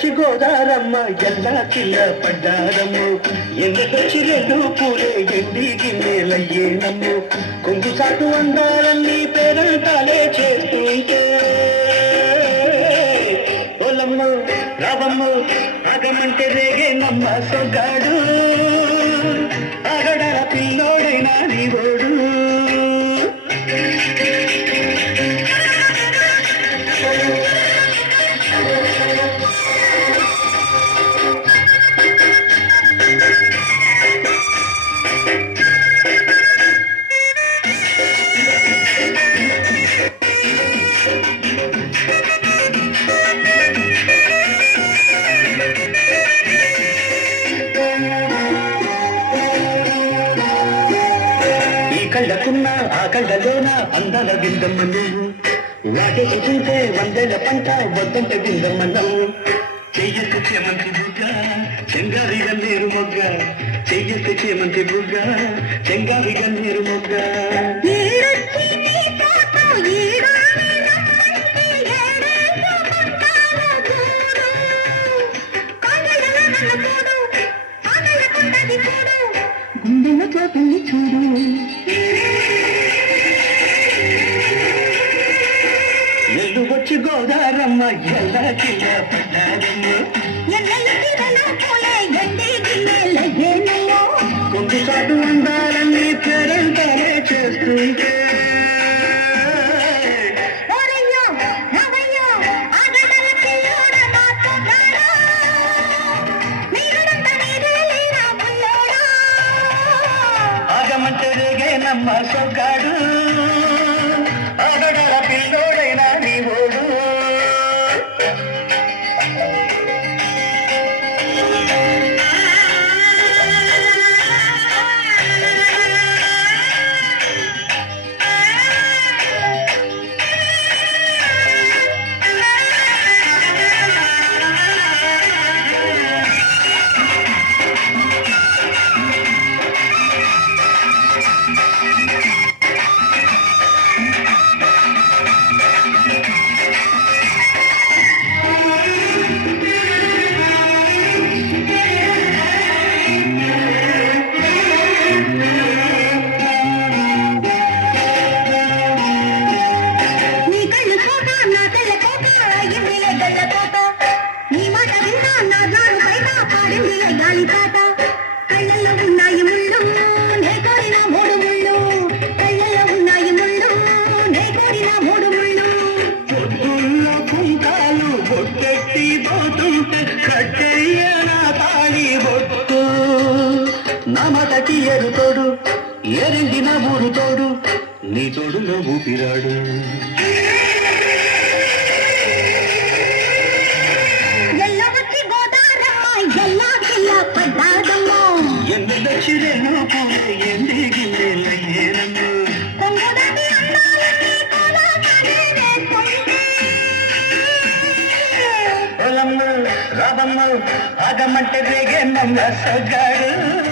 వచ్చి గోదారమ్మ ఎల్లా కిల్ల పడ్డారమ్ము ఎందుకొచ్చి రెండు పూలే ఎండి గిన్నెలయ్యేనమ్ము కొంగు సాటు అందాలన్నీ పేరంటాలే చేస్తుంటే ఓలమ్మ రావమ్మ ఆగమంటే రేగేనమ్మ సొగ్గాడు ఆగడ పిల్లోడైనా నీవోడు కళ్ళకున్న ఆ కళ్ళలోన అందాల బిందమ్మ నువ్వు వాటెత్తుకుంటే వందేళ్ల పంట వద్దంటే బిందమ్మ నువ్వు చెయ్యకు చేమంతి బుగ్గ చెంగారి గన్నేరు మొగ్గ చెయ్యకు చేమంతి బుగ్గ చెంగారి గన్నేరు మొగ్గ గుండెలతో పెళ్లి చూడు ఎల్లు వచ్చి గోదారమ్మ ఎల్లా కిల్ల పడ్డారమ్మ కొంగు సాటు అందాలన్నీ పేరంటాలే చేస్తుంటే ఆగమంటేగేనమ్మ సొగ్గాడు ఆగడాల పిల్లోడైనా నీవోడు కళ్ళల్లో ఉన్నాయి ముళ్ళు నే కోరిన మూడు ముళ్ళు కళ్ళల్లో ఉన్నాయి ముళ్ళు నే కోరిన మూడు ముళ్ళు పొద్దుల్లో కుంకాలు బొట్టెట్టి పోతుంటే కట్టెయ్య నా తాళి బొట్టు నా మతకి ఎరుతోడు ఎరిండిన ఊరు తోడు నీ తోడులో ఊపిరాడు రాధమ్మ ఆగమంటే రేగే నమ్మ సగాడు